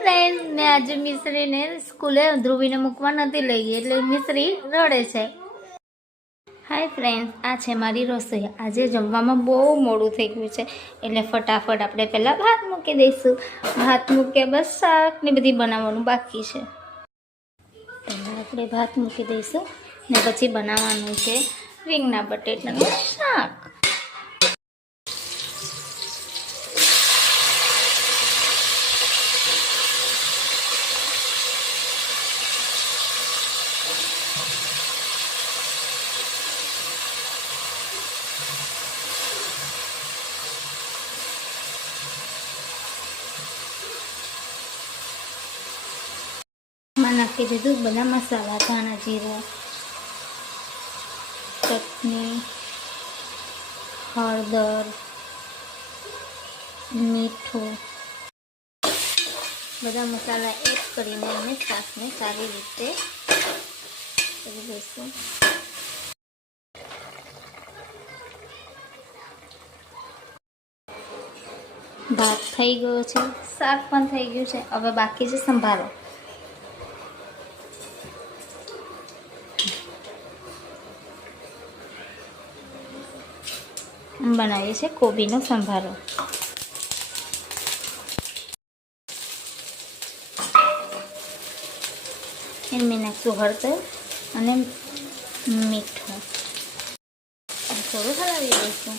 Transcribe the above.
Friend, મેં આજે મિશ્રીને સ્કૂલે ધ્રુવીને મૂકવા નથી લઈ ગઈ એટલે મિશ્રી રડે છે. હાય ફ્રેન્ડ્સ, આ છે મારી રસોઈ. આજે જમવામાં બહુ મોડું થઈ ગયું છે એટલે ફટાફટ આપણે પહેલાં ભાત મૂકી દઈશું. ભાત મૂક્યા બસ શાક ને બધી બનાવવાનું બાકી છે. પહેલાં આપણે ભાત મૂકી દઈશું ને પછી બનાવવાનું છે રીંગણા બટેટાનું શાક. નાખી દીધું બધા મસાલા, ધાણા જીરા, ચટણી, હળદર, મીઠું, બધા મસાલા એડ કરીને અમે શાકને સારી રીતે કરી દઈશું. ભાત થઈ ગયો છે, શાક પણ થઈ ગયું છે. હવે બાકી છે સંભારો. બનાવીએ છીએ કોબીનો સંભારો. એમાં નાખશું હળદર અને મીઠું. થોડું હલાવી દઈશું.